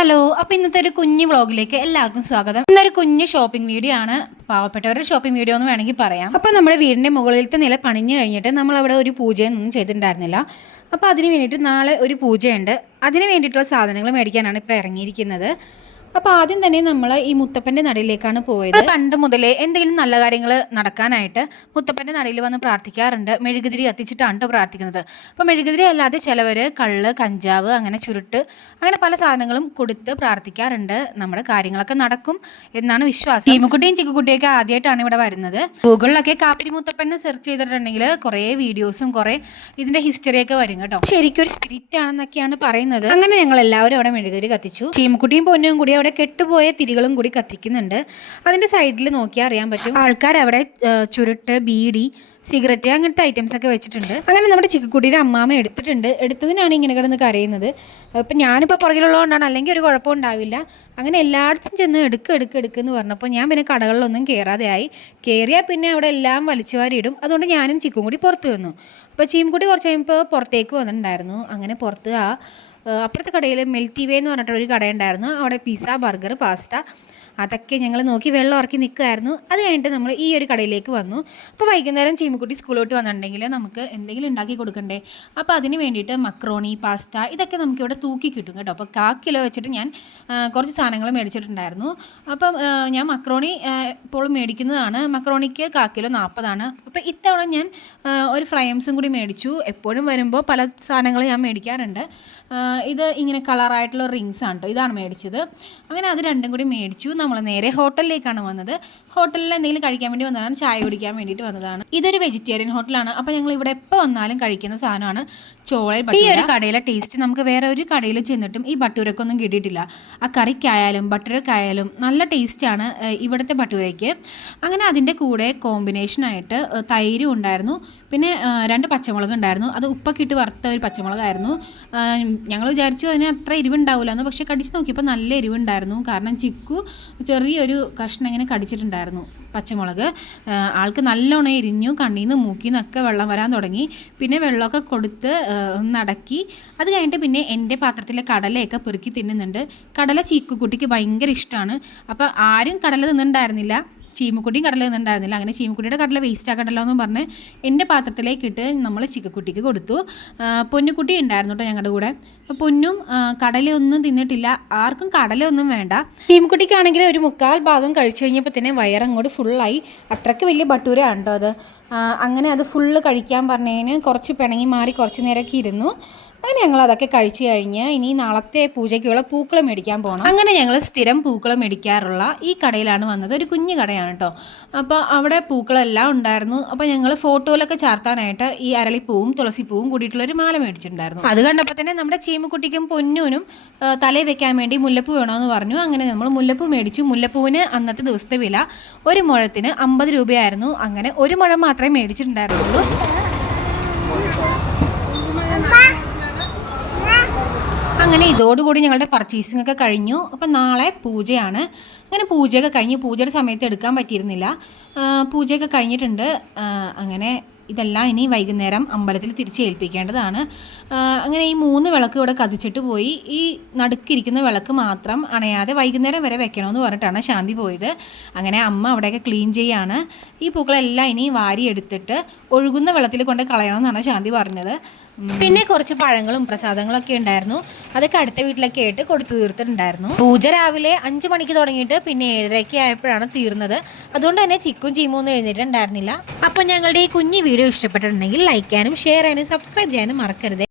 Hello, അപ്പോൾ ഇന്നത്തെ ഒരു കുഞ്ഞു വ്ളോഗിലേക്ക് എല്ലാവർക്കും സ്വാഗതം. ഇന്നൊരു കുഞ്ഞു ഷോപ്പിംഗ് വീഡിയോ ആണ്. പാവപ്പെട്ടവരുടെ ഷോപ്പിംഗ് വീഡിയോ എന്ന് വേണമെങ്കിൽ പറയാം. അപ്പോൾ നമ്മുടെ വീടിൻ്റെ മുകളിലത്തെ നില പണിഞ്ഞു കഴിഞ്ഞിട്ട് നമ്മളവിടെ ഒരു പൂജയൊന്നും ചെയ്തിട്ടുണ്ടായിരുന്നില്ല. അപ്പോൾ അതിന് വേണ്ടിയിട്ട് നാളെ ഒരു പൂജയുണ്ട്. അതിന് വേണ്ടിയിട്ടുള്ള സാധനങ്ങൾ മേടിക്കാനാണ് ഇപ്പോൾ ഇറങ്ങിയിരിക്കുന്നത്. അപ്പോൾ ആദ്യം തന്നെ നമ്മൾ ഈ മുത്തപ്പൻ്റെ നടയിലേക്കാണ് പോയത്. പണ്ട് മുതലേ എന്തെങ്കിലും നല്ല കാര്യങ്ങൾ നടക്കാനായിട്ട് മുത്തപ്പൻ്റെ നടയിൽ വന്ന് പ്രാർത്ഥിക്കാറുണ്ട്. മെഴുകുതിരി കത്തിച്ചിട്ടാണ് പ്രാർത്ഥിക്കുന്നത്. അപ്പോൾ മെഴുകുതിരി അല്ലാതെ ചിലവർ കള്ള്, കഞ്ചാവ്, അങ്ങനെ ചുരുട്ട്, അങ്ങനെ പല സാധനങ്ങളും കൊടുത്ത് പ്രാർത്ഥിക്കാറുണ്ട്. നമ്മുടെ കാര്യങ്ങളൊക്കെ നടക്കും എന്നാണ് വിശ്വാസം. ചീമുക്കുട്ടിയും ചിക്കുക്കുട്ടിയൊക്കെ ആദ്യമായിട്ടാണ് ഇവിടെ വരുന്നത്. ഗൂഗിളിലൊക്കെ കാപ്പിരി മുത്തപ്പനെ സെർച്ച് ചെയ്തിട്ടുണ്ടെങ്കിൽ കുറേ വീഡിയോസും കുറേ ഇതിൻ്റെ ഹിസ്റ്ററിയൊക്കെ വരും കേട്ടോ. ശരിക്കും ഒരു സ്പിരിറ്റ് ആണെന്നൊക്കെയാണ് പറയുന്നത്. അങ്ങനെ ഞങ്ങൾ എല്ലാവരും അവിടെ മെഴുകുതിരി കത്തിച്ചു. ചീമുക്കുട്ടിയും പൊന്നും കൂടി അവിടെ കെട്ടുപോയ തിരികളും കൂടി കത്തിക്കുന്നുണ്ട്. അതിൻ്റെ സൈഡിൽ നോക്കിയാൽ അറിയാൻ പറ്റും ആൾക്കാർ അവിടെ ചുരുട്ട്, ബീഡി, സിഗരറ്റ്, അങ്ങനത്തെ ഐറ്റംസ് ഒക്കെ വെച്ചിട്ടുണ്ട്. അങ്ങനെ നമ്മുടെ ചിക്കുക്കുട്ടിയുടെ അമ്മാമ്മ എടുത്തതിനാണ് ഇങ്ങനെ കിടന്ന് കരയുന്നത്. ഇപ്പം ഞാനിപ്പോൾ പുറകിലുള്ളതുകൊണ്ടാണ്, അല്ലെങ്കിൽ ഒരു കുഴപ്പം ഉണ്ടാവില്ല. അങ്ങനെ എല്ലായിടത്തും ചെന്ന് എടുക്കെന്ന് പറഞ്ഞപ്പോൾ ഞാൻ പിന്നെ കടകളിലൊന്നും കയറാതെയായി. കയറിയാൽ പിന്നെ അവിടെ എല്ലാം വലിച്ചു വാരിയിടും. അതുകൊണ്ട് ഞാനും ചിക്കും കൂടി പുറത്ത് വന്നു. അപ്പോൾ ചീമുക്കുട്ടി കുറച്ച് കഴിയുമ്പോൾ പുറത്തേക്ക് വന്നിട്ടുണ്ടായിരുന്നു. അങ്ങനെ പുറത്ത് അപ്പുറത്തെ കടയിൽ മെൽറ്റിവേ എന്ന് പറഞ്ഞിട്ടൊരു കടയുണ്ടായിരുന്നു. അവിടെ പിസ്സ, ബർഗർ, പാസ്ത അതൊക്കെ ഞങ്ങൾ നോക്കി വെള്ളം ഇറക്കി നിൽക്കുമായിരുന്നു. അത് കഴിഞ്ഞിട്ട് നമ്മൾ ഈ ഒരു കടയിലേക്ക് വന്നു. അപ്പോൾ വൈകുന്നേരം ചീമുക്കുട്ടി സ്കൂളിലോട്ട് വന്നിട്ടുണ്ടെങ്കിൽ നമുക്ക് എന്തെങ്കിലും ഉണ്ടാക്കി കൊടുക്കണ്ടേ. അപ്പോൾ അതിന് വേണ്ടിയിട്ട് മക്രോണി, പാസ്ത ഇതൊക്കെ നമുക്കിവിടെ തൂക്കി കിട്ടും കേട്ടോ. അപ്പോൾ 1/4 കിലോ വെച്ചിട്ട് ഞാൻ കുറച്ച് സാധനങ്ങൾ മേടിച്ചിട്ടുണ്ടായിരുന്നു. അപ്പം ഞാൻ മക്രോണി എപ്പോഴും മേടിക്കുന്നതാണ്. മക്രോണിക്ക് 1/4 കിലോ 40 അപ്പോൾ ഇത്തവണ ഞാൻ ഒരു ഫ്രൈംസും കൂടി മേടിച്ചു. എപ്പോഴും വരുമ്പോൾ പല സാധനങ്ങൾ ഞാൻ മേടിക്കാറുണ്ട്. ഇത് ഇങ്ങനെ കളറായിട്ടുള്ള റിങ്സ് ആണ് കേട്ടോ. ഇതാണ് മേടിച്ചത്. അങ്ങനെ അത് രണ്ടും കൂടി മേടിച്ചു. നമ്മൾ നേരെ ഹോട്ടലിലേക്കാണ് വന്നത്. ഹോട്ടലിൽ എന്തെങ്കിലും കഴിക്കാൻ വേണ്ടി വന്നതാണ്, ചായ കുടിക്കാൻ വേണ്ടിയിട്ട് വന്നതാണ്. ഇതൊരു വെജിറ്റേറിയൻ ഹോട്ടലാണ്. അപ്പോൾ ഞങ്ങൾ ഇവിടെ എപ്പോൾ വന്നാലും കഴിക്കുന്ന സാധനമാണ് ചോളയിൽ ബട്ടൂര. ഈ ഒരു കടയിലെ ടേസ്റ്റ് നമുക്ക് വേറെ ഒരു കടയിൽ ചെന്നിട്ടും ഈ ബട്ടൂരക്കൊന്നും കിട്ടിയിട്ടില്ല. ആ കറിക്കായാലും ബട്ടൂരക്കായാലും നല്ല ടേസ്റ്റാണ് ഇവിടുത്തെ ബട്ടൂരയ്ക്ക്. അങ്ങനെ അതിൻ്റെ കൂടെ കോമ്പിനേഷനായിട്ട് തൈരും ഉണ്ടായിരുന്നു, പിന്നെ 2 പച്ചമുളക് ഉണ്ടായിരുന്നു. അത് ഉപ്പൊക്കെ ഇട്ട് വറുത്ത ഒരു പച്ചമുളകായിരുന്നു. ഞങ്ങൾ വിചാരിച്ചു അതിന് അത്ര എരിവുണ്ടാവില്ല എന്ന്, പക്ഷേ കടിച്ച് നോക്കിയപ്പോൾ നല്ല എരിവുണ്ടായിരുന്നു. കാരണം ചിക്കു ചെറിയൊരു കഷ്ണം ഇങ്ങനെ കടിച്ചിട്ടുണ്ടായിരുന്നു പച്ചമുളക്. ആൾക്ക് നല്ലോണം എരിഞ്ഞു, കണ്ണിൽ നിന്ന് മൂക്കിൽ നിന്നൊക്കെ വെള്ളം വരാൻ തുടങ്ങി. പിന്നെ വെള്ളമൊക്കെ കൊടുത്ത് ഒന്നടക്കി. അത് കഴിഞ്ഞിട്ട് പിന്നെ എൻ്റെ പാത്രത്തിലെ കടലയൊക്കെ പെറുക്കി തിന്നുന്നുണ്ട്. കടല ചീക്കുക്കുട്ടിക്ക് ഭയങ്കര ഇഷ്ടമാണ്. അപ്പോൾ ആരും കടല തിന്നുന്നുണ്ടായിരുന്നില്ല. ചീമുക്കുട്ടിയും കടല തിന്നുന്നുണ്ടായിരുന്നില്ല. അങ്ങനെ ചീമുക്കുട്ടിയുടെ കടല വേസ്റ്റ് ആക്കണ്ടല്ലോ എന്നും പറഞ്ഞ് എൻ്റെ പാത്രത്തിലേക്ക് ഇട്ട് നമ്മൾ ചിക്കുക്കുട്ടിക്ക് കൊടുത്തു. പൊന്നുകുട്ടി ഉണ്ടായിരുന്നു കേട്ടോ ഞങ്ങളുടെ കൂടെ. അപ്പോൾ പൊന്നും കടലയൊന്നും തിന്നിട്ടില്ല. ആർക്കും കടലയൊന്നും വേണ്ട. ചീമുക്കുട്ടിക്കാണെങ്കിൽ ഒരു 1/4 ഭാഗം കഴിച്ചു കഴിഞ്ഞപ്പോൾ തന്നെ വയറങ്ങോട്ട് ഫുള്ളായി. അത്രയ്ക്ക് വലിയ ബട്ടൂരയാണ് കേട്ടോ അത്. അങ്ങനെ അത് ഫുള്ള് കഴിക്കാൻ പറഞ്ഞതിന് കുറച്ച് പിണങ്ങി മാറി കുറച്ച് നേരമൊക്കെ ഇരുന്നു. അങ്ങനെ ഞങ്ങൾ അതൊക്കെ കഴിച്ച് കഴിഞ്ഞ് ഇനി നാളത്തെ പൂജയ്ക്കുള്ള പൂക്കളം മേടിക്കാൻ പോകണം. അങ്ങനെ ഞങ്ങൾ സ്ഥിരം പൂക്കളം മേടിക്കാറുള്ള ഈ കടയിലാണ് വന്നത്. ഒരു കുഞ്ഞു കടയാണ് കേട്ടോ. അപ്പോൾ അവിടെ പൂക്കളെല്ലാം ഉണ്ടായിരുന്നു. അപ്പോൾ ഞങ്ങൾ ഫോട്ടോയിലൊക്കെ ചാർത്താനായിട്ട് ഈ അരളിപ്പൂവും തുളസിപ്പൂവും കൂടിയിട്ടുള്ളൊരു മാല മേടിച്ചിട്ടുണ്ടായിരുന്നു. അത് കണ്ടപ്പോൾ തന്നെ നമ്മുടെ ചീമുക്കുട്ടിക്കും പൊന്നൂനും തലയിൽ വെക്കാൻ വേണ്ടി മുല്ലപ്പൂ വേണമെന്ന് പറഞ്ഞു. അങ്ങനെ നമ്മൾ മുല്ലപ്പൂ മേടിച്ചു. മുല്ലപ്പൂവിന് അന്നത്തെ ദിവസത്തെ വില ഒരു മുഴത്തിന് 50 രൂപയായിരുന്നു. അങ്ങനെ ഒരു മുഴം മാത്രമേ മേടിച്ചിട്ടുണ്ടായിരുന്നുള്ളൂ. അങ്ങനെ ഇതോടുകൂടി ഞങ്ങളുടെ പർച്ചേസിംഗ് ഒക്കെ കഴിഞ്ഞു. അപ്പം നാളെ പൂജയാണ്. അങ്ങനെ പൂജയൊക്കെ കഴിഞ്ഞ് പൂജയുടെ സമയത്ത് എടുക്കാൻ പറ്റിയിരുന്നില്ല. പൂജയൊക്കെ കഴിഞ്ഞിട്ടുണ്ട്. അങ്ങനെ ഇതെല്ലാം ഇനി വൈകുന്നേരം അമ്പലത്തിൽ തിരിച്ചേൽപ്പിക്കേണ്ടതാണ്. അങ്ങനെ ഈ 3 വിളക്ക് ഇവിടെ കത്തിച്ചിട്ട് പോയി. ഈ നടുക്കിരിക്കുന്ന വിളക്ക് മാത്രം അണയാതെ വൈകുന്നേരം വരെ വെക്കണമെന്ന് പറഞ്ഞിട്ടാണ് ശാന്തി പോയത്. അങ്ങനെ അമ്മ അവിടെയൊക്കെ ക്ലീൻ ചെയ്യാണ്. ഈ പൂക്കളെല്ലാം ഇനി വാരി എടുത്തിട്ട് ഒഴുകുന്ന വെള്ളത്തിൽ കൊണ്ട് കളയണമെന്നാണ് ശാന്തി പറഞ്ഞത്. പിന്നെ കുറച്ച് പഴങ്ങളും പ്രസാദങ്ങളൊക്കെ ഉണ്ടായിരുന്നു. അതൊക്കെ അടുത്ത വീട്ടിലൊക്കെ ആയിട്ട് കൊടുത്തു തീർത്തിട്ടുണ്ടായിരുന്നു. പൂജ രാവിലെ 5 മണിക്ക് തുടങ്ങിയിട്ട് പിന്നെ 7:30 ആയപ്പോഴാണ് തീർന്നത്. അതുകൊണ്ട് തന്നെ ചിക്കും ചീമൊന്നും എഴുന്നേറ്റിട്ടുണ്ടായിരുന്നില്ല. അപ്പോൾ ഞങ്ങളുടെ ഈ കുഞ്ഞു വീഡിയോ ഇഷ്ടപ്പെട്ടിട്ടുണ്ടെങ്കിൽ ലൈക്ക് ചെയ്യാനും ഷെയർ ചെയ്യാനും സബ്സ്ക്രൈബ് ചെയ്യാനും മറക്കരുത്.